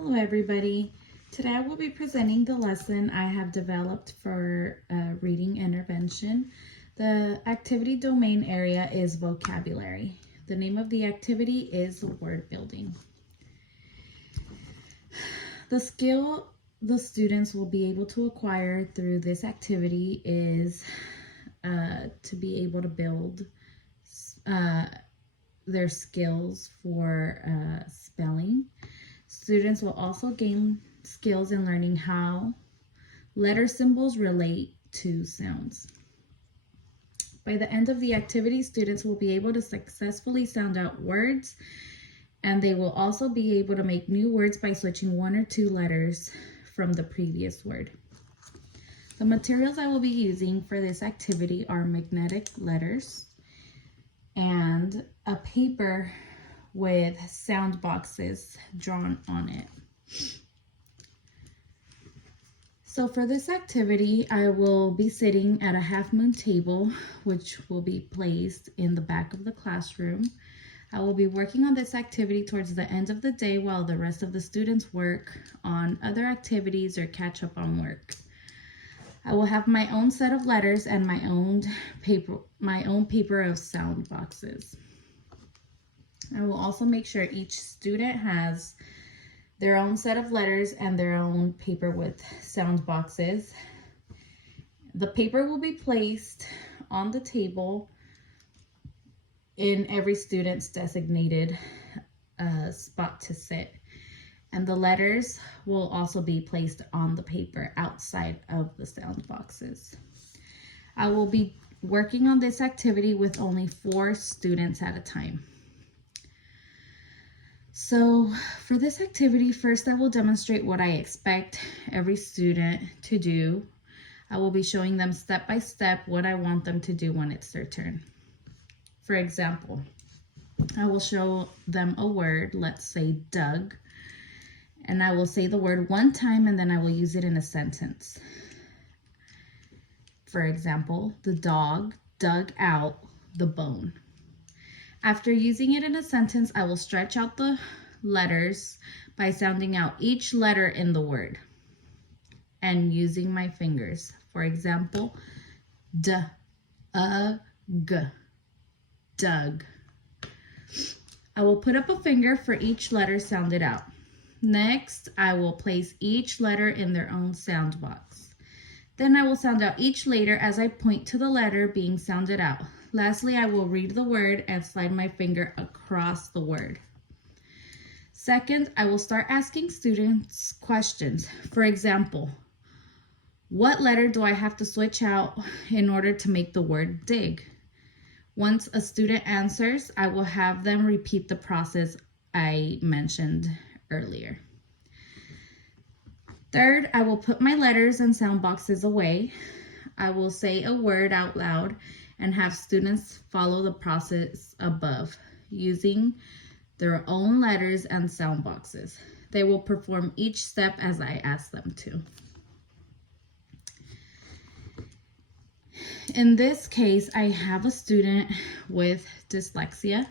Hello everybody. Today I will be presenting the lesson I have developed for reading intervention. The activity domain area is vocabulary. The name of the activity is word building. The skill the students will be able to acquire through this activity is to be able to build their skills for spelling. Students will also gain skills in learning how letter symbols relate to sounds. By the end of the activity, students will be able to successfully sound out words, and they will also be able to make new words by switching one or two letters from the previous word. The materials I will be using for this activity are magnetic letters and a paper with sound boxes drawn on it. So for this activity, I will be sitting at a half moon table, which will be placed in the back of the classroom. I will be working on this activity towards the end of the day while the rest of the students work on other activities or catch up on work. I will have my own set of letters and my own paper of sound boxes. I will also make sure each student has their own set of letters and their own paper with sound boxes. The paper will be placed on the table in every student's designated spot to sit. And the letters will also be placed on the paper outside of the sound boxes. I will be working on this activity with only 4 students at a time. So for this activity, first I will demonstrate what I expect every student to do. I will be showing them step by step what I want them to do when it's their turn. For example, I will show them a word, let's say Doug, and I will say the word one time and then I will use it in a sentence. For example, the dog dug out the bone. After using it in a sentence, I will stretch out the letters by sounding out each letter in the word and using my fingers. For example, D, G, Doug. I will put up a finger for each letter sounded out. Next, I will place each letter in their own sound box. Then I will sound out each letter as I point to the letter being sounded out. Lastly, I will read the word and slide my finger across the word. Second, I will start asking students questions. For example, what letter do I have to switch out in order to make the word dig? Once a student answers, I will have them repeat the process I mentioned earlier. Third, I will put my letters and sound boxes away. I will say a word out loud and have students follow the process above using their own letters and sound boxes. They will perform each step as I ask them to. In this case, I have a student with dyslexia.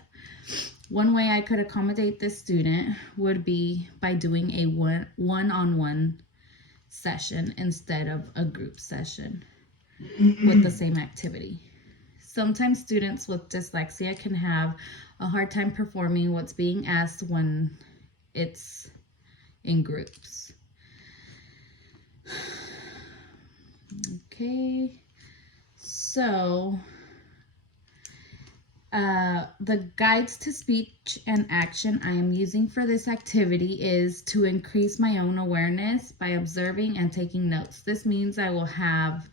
One way I could accommodate this student would be by doing a one-on-one session instead of a group session with the same activity. Sometimes students with dyslexia can have a hard time performing what's being asked when it's in groups. Okay, so the guides to speech and action I am using for this activity is to increase my own awareness by observing and taking notes. This means I will have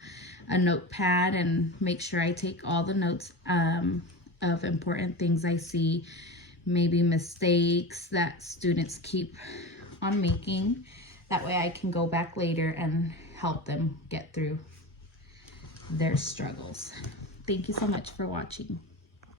a notepad and make sure I take all the notes of important things I see, maybe mistakes that students keep on making. That way I can go back later and help them get through their struggles. Thank you so much for watching.